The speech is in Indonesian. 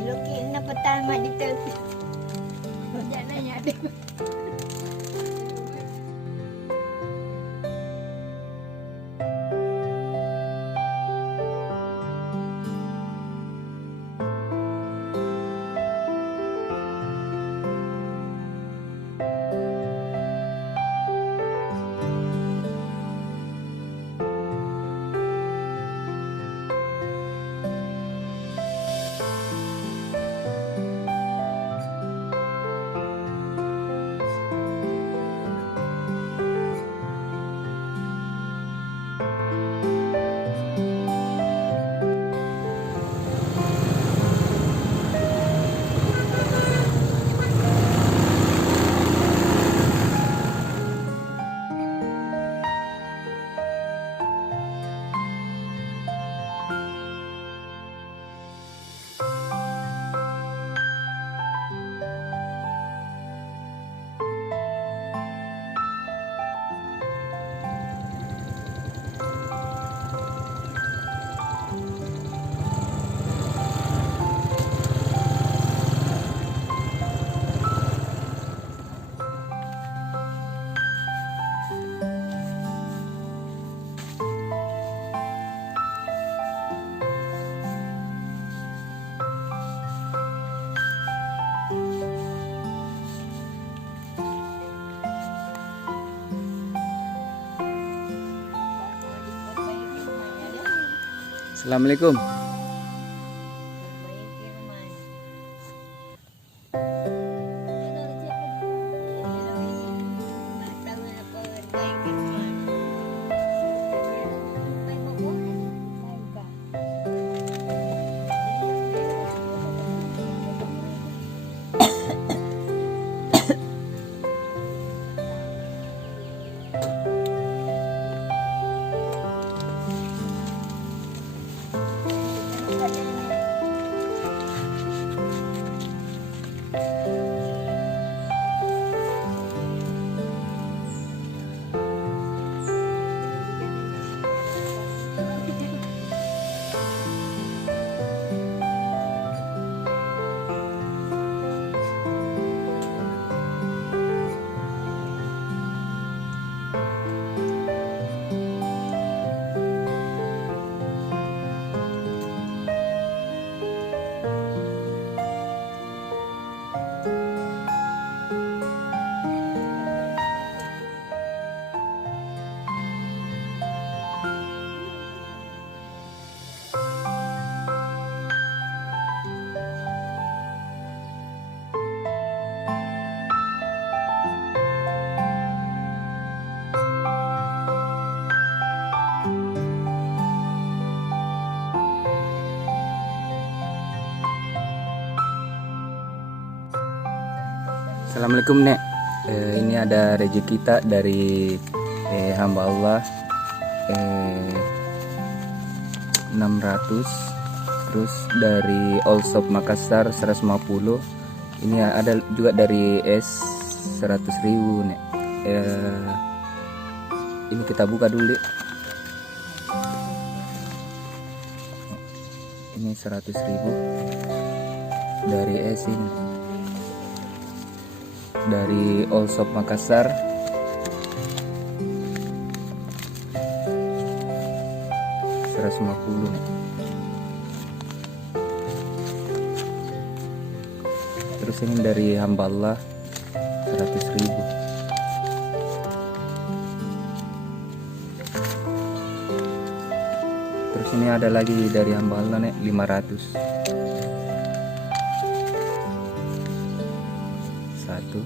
Loki na pertama di televisi. Jangan ada. Assalamualaikum. Assalamualaikum Nek. Ini ada rezeki kita dari hamba Allah 600. Terus dari All Shop Makassar 150. Ini ada juga dari S 100.000 Nek. Ini kita buka dulu. Ini 100.000 dari S ini. Dari All Shop Makassar 150 nih. Terus ini dari hamba Allah 100.000. Terus ini ada lagi dari hamba Allah nih 500. Satu,